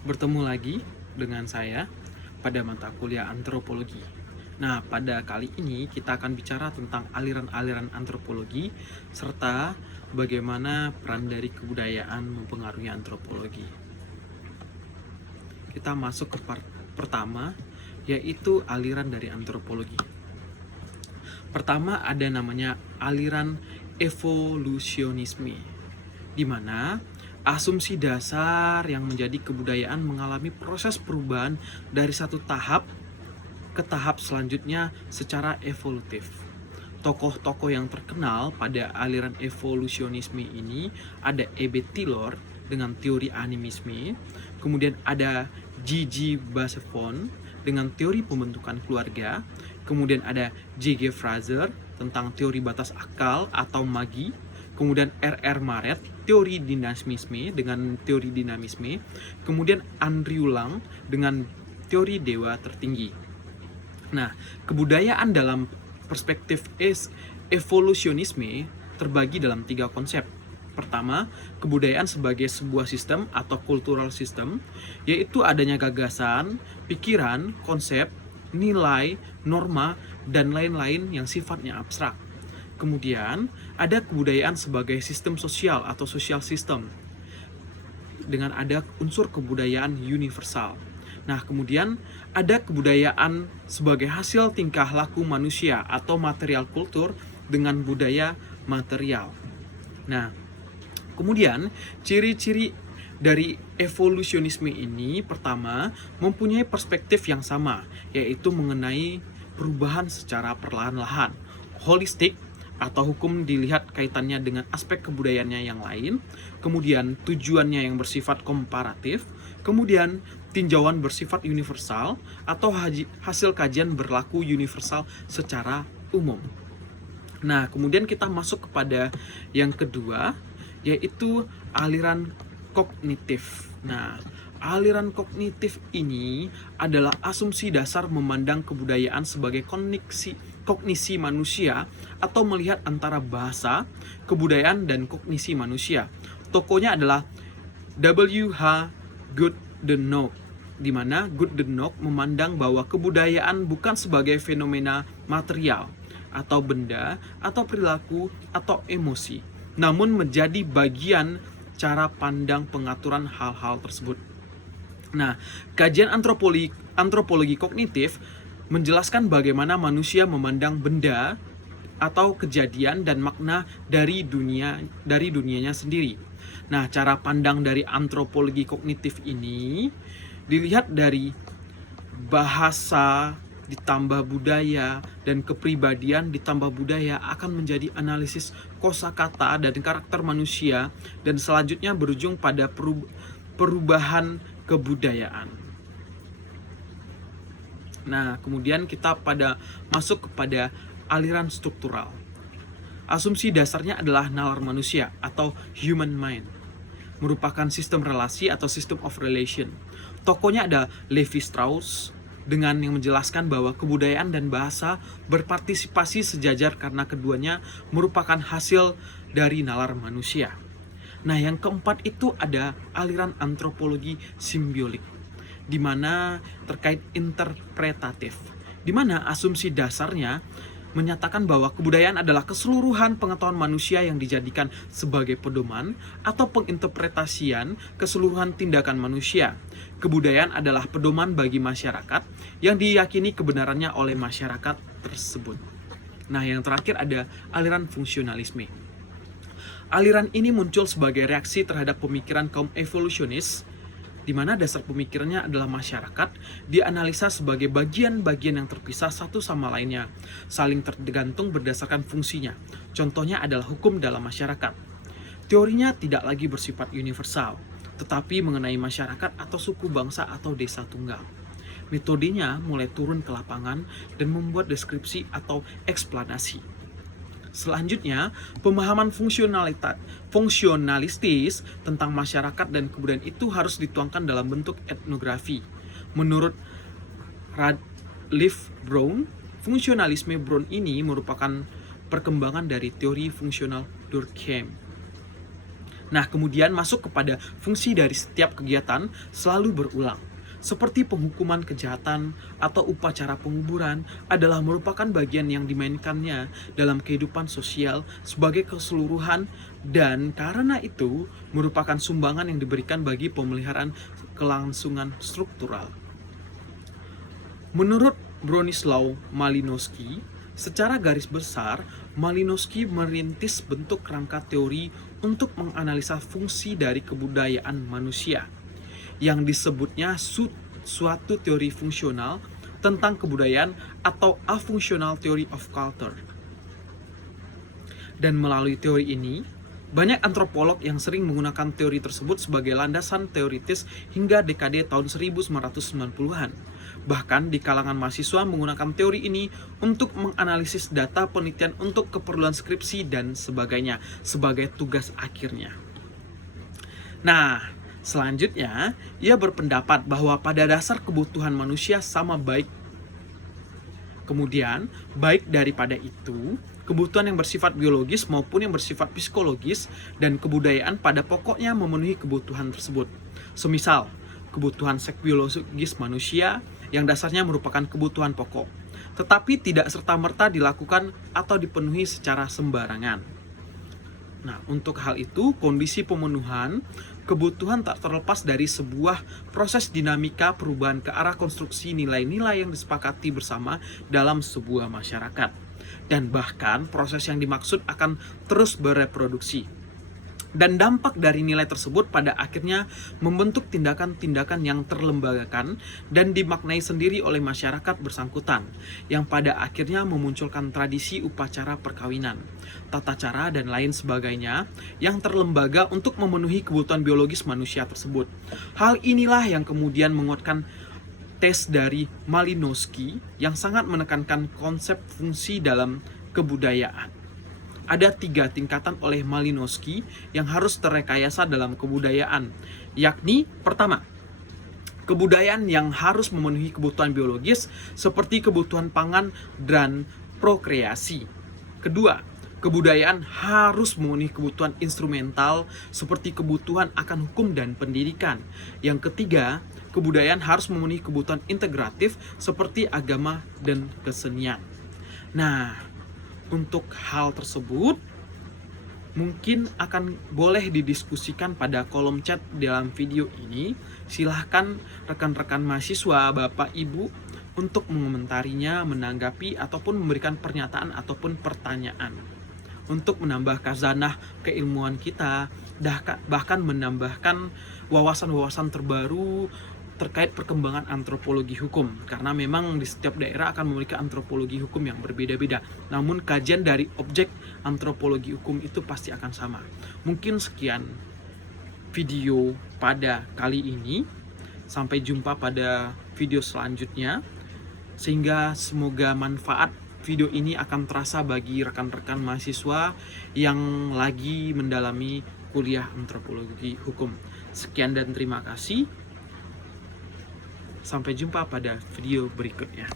Bertemu lagi dengan saya pada mata kuliah antropologi. Nah, pada kali ini kita akan bicara tentang aliran-aliran antropologi serta bagaimana peran dari kebudayaan mempengaruhi antropologi. Kita masuk ke part pertama, yaitu aliran dari antropologi. Pertama ada namanya aliran evolusionisme, di mana asumsi dasar yang menjadi kebudayaan mengalami proses perubahan dari satu tahap ke tahap selanjutnya secara evolutif. Tokoh-tokoh yang terkenal pada aliran evolusionisme ini ada E.B. Taylor dengan teori animisme, kemudian ada G.G. Basefon dengan teori pembentukan keluarga, kemudian ada J.G. Frazer tentang teori batas akal atau magi, kemudian R.R. Marett teori dinamisme dengan teori dinamisme, kemudian Andrew Lang dengan teori dewa tertinggi. Nah, kebudayaan dalam perspektif evolusionisme terbagi dalam 3 konsep. Pertama, kebudayaan sebagai sebuah sistem atau cultural system, yaitu adanya gagasan, pikiran, konsep, nilai, norma, dan lain-lain yang sifatnya abstrak. Kemudian, ada kebudayaan sebagai sistem sosial atau social system, dengan ada unsur kebudayaan universal. Nah, kemudian ada kebudayaan sebagai hasil tingkah laku manusia atau material kultur dengan budaya material. Nah, kemudian ciri-ciri dari evolusionisme ini pertama mempunyai perspektif yang sama, yaitu mengenai perubahan secara perlahan-lahan, holistik atau hukum dilihat kaitannya dengan aspek kebudayaannya yang lain, kemudian tujuannya yang bersifat komparatif, kemudian tinjauan bersifat universal atau hasil kajian berlaku universal secara umum. Nah, kemudian kita masuk kepada yang kedua, yaitu aliran kognitif. Nah, aliran kognitif ini adalah asumsi dasar memandang kebudayaan sebagai kognisi manusia atau melihat antara bahasa, kebudayaan, dan kognisi manusia. Tokohnya adalah W.H. Goodenough, di mana Goodenough memandang bahwa kebudayaan bukan sebagai fenomena material atau benda atau perilaku atau emosi, namun menjadi bagian cara pandang pengaturan hal-hal tersebut. Nah, kajian antropologi kognitif menjelaskan bagaimana manusia memandang benda atau kejadian dan makna dari dunianya sendiri. Nah, cara pandang dari antropologi kognitif ini dilihat dari bahasa ditambah budaya dan kepribadian ditambah budaya akan menjadi analisis kosakata dan karakter manusia, dan selanjutnya berujung pada perubahan kebudayaan. Nah, kemudian kita masuk kepada aliran struktural. Asumsi dasarnya adalah nalar manusia atau human mind, merupakan sistem relasi atau system of relation. Tokohnya ada Levi Strauss dengan yang menjelaskan bahwa kebudayaan dan bahasa berpartisipasi sejajar karena keduanya merupakan hasil dari nalar manusia. Nah, yang keempat itu ada aliran antropologi simbiolik, di mana terkait interpretatif, di mana asumsi dasarnya menyatakan bahwa kebudayaan adalah keseluruhan pengetahuan manusia yang dijadikan sebagai pedoman atau penginterpretasian keseluruhan tindakan manusia. Kebudayaan adalah pedoman bagi masyarakat yang diyakini kebenarannya oleh masyarakat tersebut. Nah, yang terakhir ada aliran fungsionalisme. Aliran ini muncul sebagai reaksi terhadap pemikiran kaum evolusionis, di mana dasar pemikirannya adalah masyarakat dianalisa sebagai bagian-bagian yang terpisah satu sama lainnya, saling tergantung berdasarkan fungsinya. Contohnya adalah hukum dalam masyarakat. Teorinya tidak lagi bersifat universal, tetapi mengenai masyarakat atau suku bangsa atau desa tunggal. Metodenya mulai turun ke lapangan dan membuat deskripsi atau eksplanasi. Selanjutnya, pemahaman fungsionalistis tentang masyarakat dan kebudayaan itu harus dituangkan dalam bentuk etnografi. Menurut Radcliffe Brown, fungsionalisme Brown ini merupakan perkembangan dari teori fungsional Durkheim. Nah, kemudian masuk kepada fungsi dari setiap kegiatan selalu berulang. Seperti penghukuman kejahatan atau upacara penguburan adalah merupakan bagian yang dimainkannya dalam kehidupan sosial sebagai keseluruhan, dan karena itu merupakan sumbangan yang diberikan bagi pemeliharaan kelangsungan struktural. Menurut Bronislaw Malinowski, secara garis besar, Malinowski merintis bentuk rangka teori untuk menganalisa fungsi dari kebudayaan manusia, yang disebutnya suatu teori fungsional tentang kebudayaan atau a functional theory of culture. Dan melalui teori ini, banyak antropolog yang sering menggunakan teori tersebut sebagai landasan teoritis hingga dekade tahun 1990-an. Bahkan di kalangan mahasiswa menggunakan teori ini untuk menganalisis data penelitian untuk keperluan skripsi dan sebagainya sebagai tugas akhirnya. Nah, selanjutnya, ia berpendapat bahwa pada dasar kebutuhan manusia sama baik. Kemudian, baik daripada itu, kebutuhan yang bersifat biologis maupun yang bersifat psikologis dan kebudayaan pada pokoknya memenuhi kebutuhan tersebut. Semisal, kebutuhan seks biologis manusia yang dasarnya merupakan kebutuhan pokok, tetapi tidak serta-merta dilakukan atau dipenuhi secara sembarangan. Nah, untuk hal itu, kondisi pemenuhan kebutuhan tak terlepas dari sebuah proses dinamika perubahan ke arah konstruksi nilai-nilai yang disepakati bersama dalam sebuah masyarakat. Dan bahkan proses yang dimaksud akan terus bereproduksi. Dan dampak dari nilai tersebut pada akhirnya membentuk tindakan-tindakan yang terlembagakan dan dimaknai sendiri oleh masyarakat bersangkutan, yang pada akhirnya memunculkan tradisi upacara perkawinan, tata cara, dan lain sebagainya yang terlembaga untuk memenuhi kebutuhan biologis manusia tersebut. Hal inilah yang kemudian menguatkan tes dari Malinowski yang sangat menekankan konsep fungsi dalam kebudayaan. Ada 3 tingkatan oleh Malinowski yang harus terrekayasa dalam kebudayaan, yakni pertama, kebudayaan yang harus memenuhi kebutuhan biologis seperti kebutuhan pangan dan prokreasi. Kedua, kebudayaan harus memenuhi kebutuhan instrumental seperti kebutuhan akan hukum dan pendidikan. Yang ketiga, kebudayaan harus memenuhi kebutuhan integratif seperti agama dan kesenian. Nah, untuk hal tersebut mungkin akan boleh didiskusikan pada kolom chat dalam video ini. Silahkan rekan-rekan mahasiswa, Bapak Ibu, untuk mengomentarinya, menanggapi, ataupun memberikan pernyataan ataupun pertanyaan untuk menambah khazanah keilmuan kita, bahkan menambahkan wawasan-wawasan terbaru terkait perkembangan antropologi hukum, karena memang di setiap daerah akan memiliki antropologi hukum yang berbeda-beda, namun kajian dari objek antropologi hukum itu pasti akan sama. Mungkin sekian video pada kali ini, sampai jumpa pada video selanjutnya, sehingga semoga manfaat video ini akan terasa bagi rekan-rekan mahasiswa yang lagi mendalami kuliah antropologi hukum. Sekian dan terima kasih. Sampai jumpa pada video berikutnya.